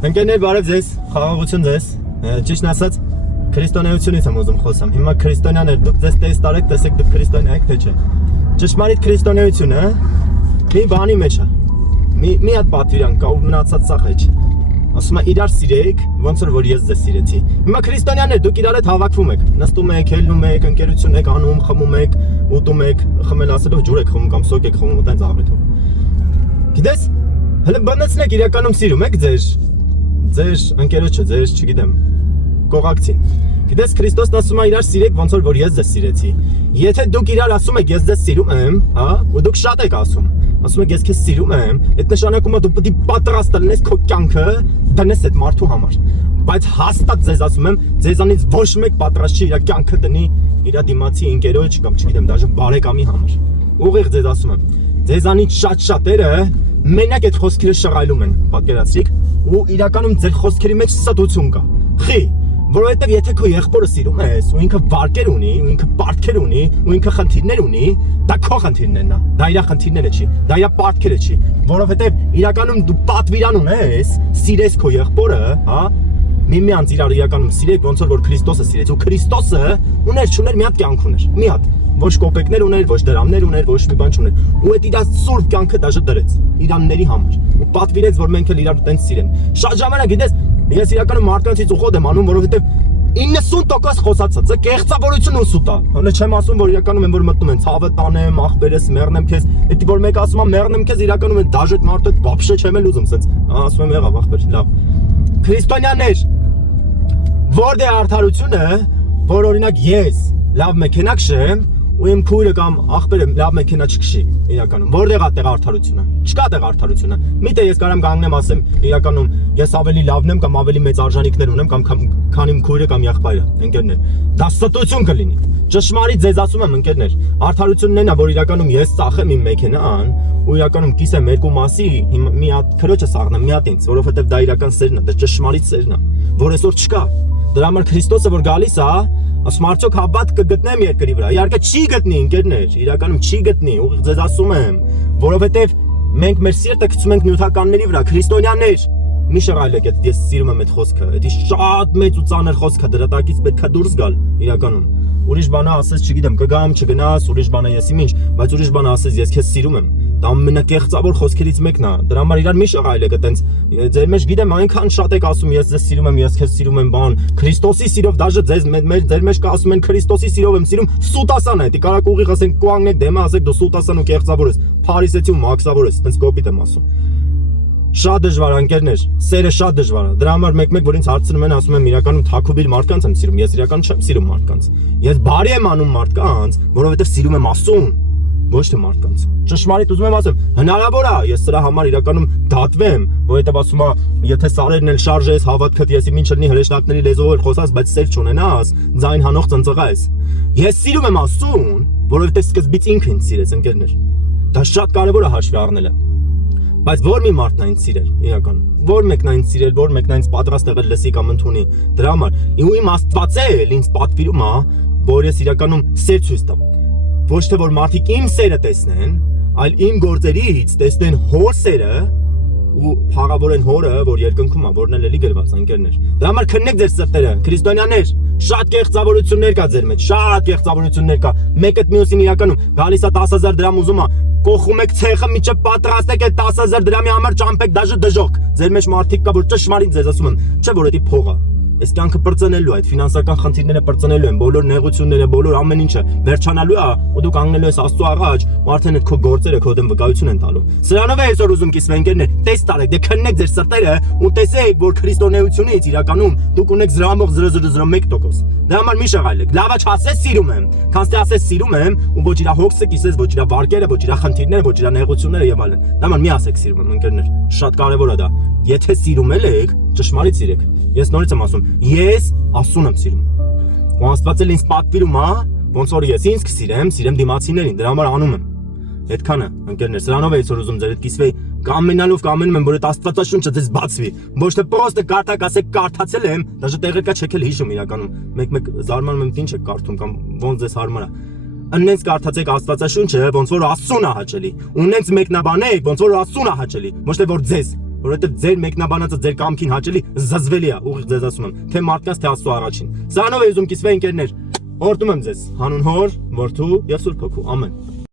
Ընկերներ, բարև ձեզ, խաղաղություն ձեզ, ճիշտն ասած, քրիստոնեությունից եմ ուզում խոսամ, հիմա քրիստոնյաներ, դուք ձեզ տես տարեք, տեսեք դուք քրիստոնյա եք, թե չէ։ Ճշմարիտ քրիստոնեությունը մի բանի մեջ է, մի հատ պատվիրան կա ու մնացած սա խեչ։ Ասում է իրար սիրեք, ոնց որ ես ձեզ սիրեցի։ Հիմա քրիստոնյաներ, դուք իրար հետ հավաքվում եք, նստում եք, ելնում եք, ընկերություն եք անում, խմում եք, ուտում եք, խմել ասելով ջուր եք խմում կամ սոկ եք խմում ու տենց աղետով։ Գիտես, հələ բնացնեք իրականում սիրում եք ձեր ընկերոջը, ձեր, չգիտեմ, կողակցին։ Գիտես Քրիստոսն ասում է իրար սիրեք ոնց որ ես ձեզ սիրեցի։ Եթե դուք իրար ասում եք ես ձեզ սիրում եմ, հա, ու դուք շատ եք ասում եք ես քեզ սիրում եմ, այդ նշանակում է դու պետք է պատրաստ լինես քո կյանքը դնես այդ մարդու համար։ Բայց հաստատ ձեզ ասում եմ, ձեզանից ոչ մեկ պատրաստ չի իր կյանքը դնի իր դիմացի ընկերոջ կամ չգիտեմ, դաժե բարեկամի համար։ Ուղիղ ձեզ ասում եմ, ձեզանից շատերը մենակ այդ խոսքերը շռայլում են, պատկերացրիք, ու իրականում ձեր խոսքերի մեջ ստություն կա։ Խի, որովհետև եթե քո եղբորը սիրում ես, ու ինքը վարկեր ունի, ու ինքը պարտքեր ունի, ու ինքը խնդիրներ ունի, դա քո խնդիրներն է, դա իր խնդիրները չի, դա իր պարտքերը չի, որովհետև իրականում դու պատվիրան ունես, սիրես քո եղբորը, հա, միմյանց իրականում սիրեք ոնց որ Քրիստոսը սիրեց, ու Քրիստոսը ուներ մի հատ կյանք ուներ, մի հատ, ոչ կոպեկներ ուներ, ոչ դրամներ ուներ, ոչ մի բան չուներ, ու այդ իր սուրբ կյանքը դաժե դրեց իրանների համար, ու պատվիրեց որ մենք էլ իրար տենց սիրենք։ Շատ ժամանակ գիտես, ես իրականում մարդկանցից ուխոդ եմ անում, որովհետև 90% խոսածը կեղծավորություն ու սուտ է։ Հələ չեմ ասում որ իրականում են որ մտնում են ցավը տանեմ, ախպերս մեռնեմ քեզ, դա որ մեկ ասում է մեռնեմ քեզ, իրականում են դաժե մարդը вообще չեմ էլ ուզում, ասենց ասում եմ եղավ ախպեր, լավ։ Քրիստոնյաներ, որտե արդարությունը, որ օրինակ ես լավ մեքենա քշեմ ու իմ քույրը կամ ախպերը լավ մեքենա չքշի, իրականում որտեղ է տեղ արդարությունը։ Չկա տեղ արդարությունը։ Միտը ես կարամ կանգնեմ ասեմ, իրականում ես ավելի լավն եմ կամ ավելի մեծ արժանինքներ ունեմ կամ քան իմ քույրը կամ եղբայրը, ընկերներ։ Դա ստություն կլինի։ Ճշմարիտ ձեզ ասում եմ, ընկերներ, արդարությունն այն է, որ իրականում ես ծախեմ իմ մեքենան ու իրականում կիսեմ երկու մասի, մի հատ քրոջը սաղնեմ, մի հատ ինձ, որովհետև դա իրական սերն է, դա ճշմարիտ սերն է, որ այսօր չկա։ Դրա համար Քրիստոսը որ գալիս է, ասում արդյոք հավատ կգտնեմ երկրի վրա։ Իհարկե չի գտնի, ընկերներ, իրականում չի գտնի, ուղիղ ձեզ ասում եմ, որովհետև մենք մեր սիրտը գցում ենք նյութականների վրա, քրիստոնյաներ։ Մի շռայլեք այդ ես սիրում եմ այդ խոսքը, դա շատ մեծ ու ծանր խոսք է, դրա տակից պետք է դուրս գալ, իրականում։ Ուրիշ բանը ասես, չգիտեմ, կգամ, չգնաս, ուրիշ բանը ես ինչ, բայց ուրիշ բանը ասես, ես քեզ սիրում եմ։ Դա ամենակեղծավոր խոսքերից մեկն է։ Դրա համար իրար մի շռայլեք այտենց, ձեր մեջ գիտեմ այնքան շատ եք ասում, ես ձեզ սիրում եմ, ես քեզ սիրում եմ, բան, Քրիստոսի սիրով, դաժե ձեր մեջ կասում են Քրիստոսի սիրով եմ սիրում, սուտասան է, դի կարակ ուղիղ ասենք կողանեք դեմը ասեք դու սուտասան ու կեղծավոր ես, փարիսեցի ու մաքսավոր ես, այտենց կոպիտ եմ ասում։ Շատ դժվար ընկերներ, սերը շատ դժվար է։ Դրա համար մեկ որ ինձ հարցնում են, ասում եմ իրականում թաքուբիլ մարդկանց եմ սիրում, ես իրական չեմ սիրում մարդկանց։ Ես բարի եմ անում մարդկանց, որովհետև սիրում եմ Աստծուն, ոչ թե մարդկանց։ Ճշմարիտ ուզում եմ ասեմ, հնարավոր է ես սրա համար իրականում դատվեմ, որովհետև ասում է, եթե սարերն էլ շարժես, հավատքդ եսի ինչ լինի հրեշտակների լեզվով էլ խոսած, բայց սեր չունենաս, ձայն հանող ծնծղա ես։ Ես սիրում եմ Աստծուն, որովհետև սկզբից ինքը ինձ սիրեց, ընկերներ։ Դա շատ կարևոր է հաշվի առնելը։ Բայց որ մի մարդն է ինձ սիրել, իրականում, որ մեկն է ինձ սիրել, որ մեկն է ինձ պատրաստ եղել լսի կամ ընդունի, դրա համար, ու իմ Աստվածը էլ ինձ պատվիրում է, որ ես իրականում սեր ցույց տամ։ Ոչ թե որ մարդիկ իմ սերը տեսնեն, այլ իմ գործերից տեսնեն հոր սերը ու փառավորեն հորը, որ երկնքում է, որն էլ էլի գրված ընկերներ։ Դրա համար քննեք ձեր սրտերը, քրիստոնյաներ, շատ կեղծավորություններ կա ձեր մեջ, շատ կեղծավորություններ կա։ Մեկը մյուսին իրականում գալիս է 10,000 դրամ ուզում է, կողում եք ցեխը միջը պատրաստ եք այդ 10,000 դրամի համար ճամփեք դաժե դժոխք։ Ձեր մեջ մարդիկ կա, որ ճշմարիտ ձեզ ասում են, չէ՞ որ դա փող է։ Այս կյանքը բրծնելու է, այդ ֆինանսական խնդիրները բրծնելու են, բոլոր նեղությունները, բոլոր ամեն ինչը վերջանալու է, ու դու կանգնելու ես Աստծո առաջ, ու արդեն այդ քո գործերը քո դեմ վկայություն են տալու։ Սրանով է այսօր ուզում կիսվեն ընկերներ, տես տարեք, դե քննեք ձեր սրտերը ու տեսեք, որ քրիստոնեությունից իրականում դուք ունեք զրամող 0.01%։ Դրա համար մի շղայլեք, լավա չասես սիրում եմ, քանց թե ասես սիրում եմ, ու ոչ իր հոգսը կիսես, ոչ իր վարկերը, ոչ իր խնդիրները, ոչ իր նեղությունները եւ այլն։ Դրա համար մի ասեք սիրում եմ ընկերներ, շատ կարեւոր է դա։ Եթե սիրում եք, ճշմարիտ սիրեք։ Ես նորից եմ ասում, ես Աստծուն եմ սիրում։ Ու Աստված էլ ինձ պատվիրում է, ոնց որ ես ինձ սիրեմ դիմացիներին, դրա համար անում եմ։ Այդքանը, ընկերներ, սրանով է այսօր ուզում ձեր հետ կիսվեի, կամենալով կամենում եմ, որ այդ Աստվածաշունչը ձեզ բացվի։ Ոչ թե պրոստը կարդակ ասեք կարդացել եմ, դաժե տեղը կա չեք էլ հիշում իրականում։ Մեկ զարմանում եմ ինչ եք կարդում կամ ոնց ձեզ հարմար է։ Անենց կարդացեք Աստվածաշունչը, ոնց որ Աստծուն է հաճելի։ Ունենց մեկնաբանեք, ոնց որ Աստծուն է հաճելի, ոչ թե որ ձեզ։ որովհետև ձեր մեկնաբանածը ձեր կամքին հաճելի զզվելի է, ուղիղ ձեզ ասում եմ, թե մարդկանց, թե Աստծո առաջին։ Սրանով է ուզում կիսվե ընկերներ։ Օրհնում եմ ձեզ, հանուն Հոր, Որդու եւ Սուրբ Հոգու։ Ամեն։